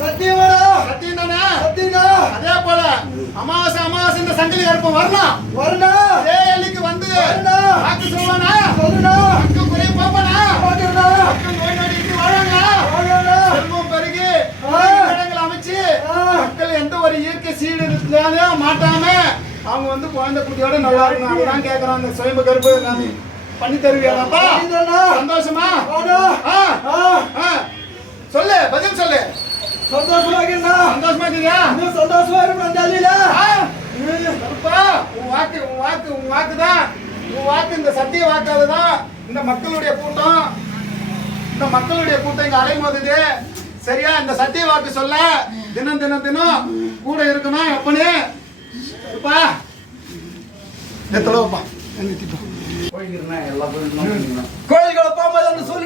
சத்தியமாடா சத்தியம் தானே? சத்தியடா அதே போல அமாவாசை அமாவாசை இந்த சங்கிலி கருப்பம் வரணும் வரடா அதே எல்லைக்கு வந்து. வாக்கு சொல்லுவானா? சொல்லுடா. அக்கம் குறைய போப்பானா பாக்குறடா அக்கம் நோய் நொடிக்கு வாழாங்க வாங்கடா செல்வம் பெருகி. இடங்கள் அமைச்சு. மக்கள் எந்த ஒரு இயற்கை சீடு மாட்டாம அவங்க வந்து குழந்தை குட்டியோட நல்லா இருக்கணும். அதுதான் கேக்குறான் அந்த சுயம்பு கருப்பு பண்ணி பண்ணிதரேன்டா. சந்தோஷமா? சந்தோஷமா இருக்கா சந்தோஷமா இருக்கியா இன்னும் சந்தோஷமா இருக்கும் அந்த அள்ளியில உன் வாக்கு உன் வாக்கு உன் வாக்கு தான் உன் வாக்கு இந்த சத்திய வாக்காது தான் இந்த மக்களுடைய கூட்டம். இந்த மக்களுடைய கூட்டம் இங்க அலைமோதுது. சரியா? இந்த சத்திய வாக்கு சொல்ல தினம் தினம் தினம் கூட இருக்கணும் எப்பனே இருப்பா எத்தளவுப்பா போகும்போது அந்த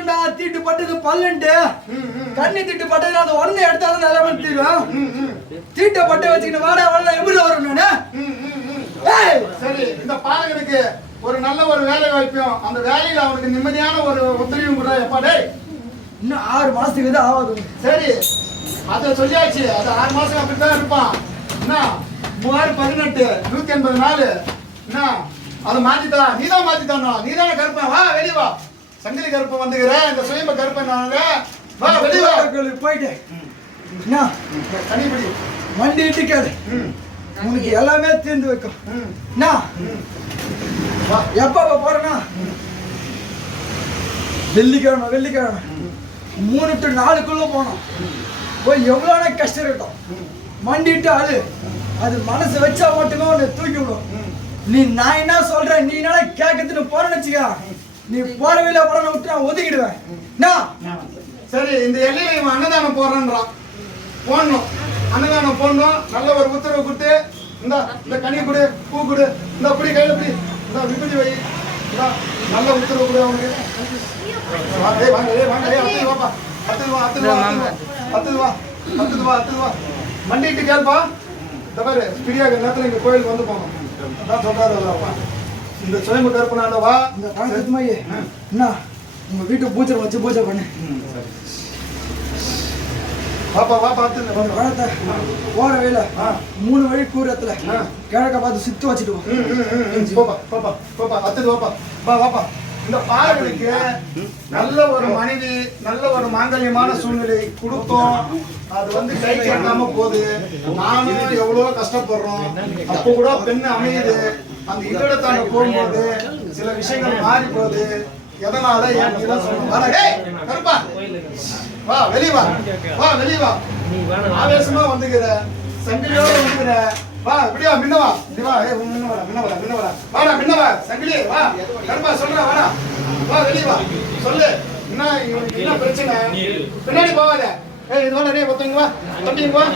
சொல்லுண்டா தீட்டு பட்டது பல்லுண்டு. கண்ணி தீட்டு பட்டது அந்த உடனே எடுத்தாலும் நிலைமை தெரியும் தீட்டை பட்டு வச்சுக்கிட்டு வாடா வாடா எப்படி வரும் நானு? சரி இந்த பாலகனுக்கு ஒரு நல்ல ஒரு வேலை வாய்ப்பையும் அந்த வேலையில அவனுக்கு நிம்மதியான ஒரு ஒத்துழையும் கூட எப்பா டேய். இன்னும் ஆறு மாசத்துக்கு தான் ஆகுது சரி அதை சொல்லியாச்சு. அது ஆறு மாசம் அப்படித்தான் இருப்பான். என்ன? மூவாயிரம் பதினெட்டு நூத்தி எண்பது நாள். என்ன? அதை மாத்தித்தானோ நீ தானே கருப்பன். வா வெளிய வா. சங்கிலி கருப்பன் வந்துக்கிற இந்த சுயம்ப கருப்பன் நாங்க வா வெளிய வா. கோயிலுக்கு போயிட்டு. என்ன? தனிப்படி வண்டி இட்டுக்காது உனக்கு எல்லாமே தீர்ந்து வைக்கும். என்ன? எப்ப போறேன்னா? வெள்ளிக்கிழமை வெள்ளிக்கிழமை. மூணு டு நாலுக்குள்ள போனோம் போய் எவ்வளோ கஷ்டம் இருக்கட்டும். மண்டிட்டு அழு. அது மனசு வச்சா மட்டுமே உன்னை தூக்கி விடும். நீ நான் என்ன சொல்றேன்? நீ என்ன கேட்கறதுன்னு போறேன்னு வச்சுக்க. நீ போற வழியில போறேன்னு விட்டு நான் ஒதுக்கிடுவேன் என்ன சரி இந்த எல்லையில இவன் அன்னதானம் போடுறான்றான். போடணும். அன்னதானம் போடணும். நல்ல ஒரு உத்தரவு கொடுத்து இந்த இந்த கனி கொடு பூ கொடு இந்த அப்படி கையில அப்படி இந்த விபதி வை. இந்தா, நல்ல உத்தரவு கொடு அவனுக்கு. வாங்க வாங்க ஏய், அத்துது வாப்பா. அத்துது வா அத்துது வா அத்துது வா. வா மண்டிட்டு கேள்ப்பா. இந்த பாரு பிரியாக நேரத்துல இங்க கோயிலுக்கு வந்து போகணும். அதான் சொல்றாரு அவர் அப்பா. இந்த சுயம்பு வா இந்த மாதிரி என்ன உங்க வீட்டு பூஜை வச்சு பூஜை பண்ணு வாப்பா அத்துது அந்த வாப்பா. பழத்தை போற ஆ. மூணு வழி கூறத்துல. கிழக்க பார்த்து சுத்தி வச்சுட்டு. போப்பா, போப்பா, போப்பா, அத்துது வாப்பா. வா, வாப்பா. இந்த பாலகனுக்கு நல்ல ஒரு மனைவி நல்ல ஒரு மாங்கல்யமான சூழ்நிலை கொடுத்தோம் அது வந்து கை கேட்காம போகுது நானும் எவ்வளவோ கஷ்டப்படுறோம் அப்போ கூட பெண் அமையுது அந்த இல்லடத்தாண்ட போகும்போது சில விஷயங்கள் மாறி போகுது எதனால? ஏன் நீ கருப்பா. வா வெளிய வா. வா வெளிய வா. ஆவேசமா வந்துக்கிற சங்கிலியோட வந்துக்கிற. வா இப்படியா மின்னவா இப்படி வா ஏ முன்ன வா முன்ன வரா வா. வாடா மின்னவா சங்கிலி வா. கருப்பா சொல்றா வாடா. வா வெளிய வா. சொல்லு. என்ன என்ன பிரச்சனை? பின்னாடி போவாத ஏய் இது வாடா டேய் ஒருத்தங்க வா. தம்பிங்க வா.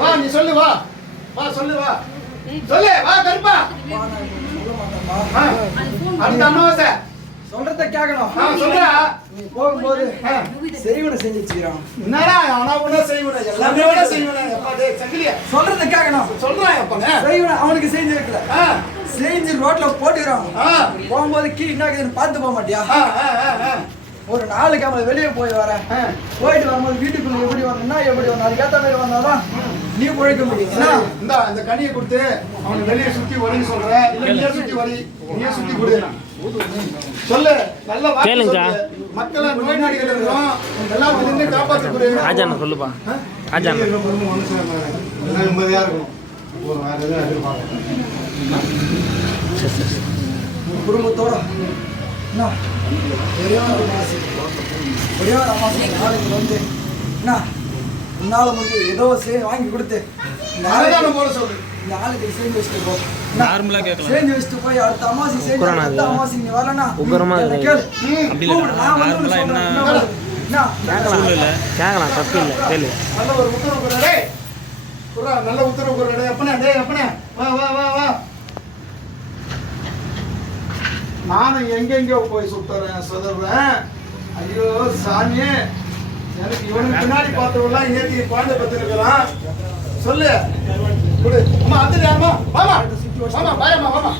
வா நீ சொல்லு வா. வா சொல்லு வா. சொல்லு வா கருப்பா வா, நான் சொல்ல மாட்டேன்ப்பா. அடுத்த அமாவாசை சொல்றத கேட்கணும் ஆ சொல்றா. நீ போகும்போது. செய்வனை செஞ்சு வச்சுக்கிறான் என்னடா அவனா கூட செய்வன எல்லாமே கூட செய்வன எப்பா டேய் சங்கிலியா. சொல்றத கேட்கணும் சொல்றான் செய்வனை அவனுக்கு செஞ்சு வைக்கல. செஞ்சு ரோட்ல போட்டுக்கிறான் போகும்போது கீ என்ன இருக்குதுன்னு பார்த்து போக மாட்டியா? ஒரு நாளுக்கு அவன் வெளியே போய் வரேன். போயிட்டு வரும்போது வீட்டுக்குள்ள எப்படி வரணும்னா எப்படி வரணும் அதுக்கு ஏத்த மாதிரி வந்தாதான் நீ உழைக்க முடியும் இந்தா இந்த கனியை கொடுத்து அவனை வெளியே சுத்தி வரின்னு சொல்ற. இல்ல நீயே சுத்தி வரி நீயே சுத்தி கொடு. சொல்லு. நல்ல கேளுங்க. மக்களை நோய் நாடிகள் இருக்கிறோம். எல்லாம் வந்து காப்பாத்தி கொடு. ஆஜான சொல்லுப்பா? ஆஜான நிம்மதியா இருக்கும் குடும்பத்தோட என்ன? ஒரே ஒரு மாசி ஒரே ஒரு நாளைக்கு வந்து. என்ன? உன்னால முடிஞ்சு ஏதோ சே வாங்கி கொடுத்து நாளைக்கு போட சொல்லு நாளைக்கு செஞ்சு வச்சுட்டு போ. நார்மலா கேட்கலாம். செஞ்சு வச்சுட்டு போய் அடுத்த அமாசி உக்கரமா அடுத்த. அமாசி நீ வரலனா உக்கரமா. கேளு. அப்படி இல்லை. நார்மலா. என்ன? கேட்கலாம். கேட்கலாம். தப்பு இல்லை. கேளு. நல்ல ஒரு உத்தரவு நல்ல உத்தரவு டேய் அப்பனே டேய் அப்பனே. வா வா வா வா. நானும் எங்கெங்கோ போய் சுத்துறேன் சுதறேன் ஐயோ சாமியே. எனக்கு இவனுக்கு பின்னாடி பார்த்தவெல்லாம் ஏத்தி குழந்தை பத்திருக்கிறான் சொல்லு. அம்மா அது அம்மா வாமா வாமா வாயம்மா வாமா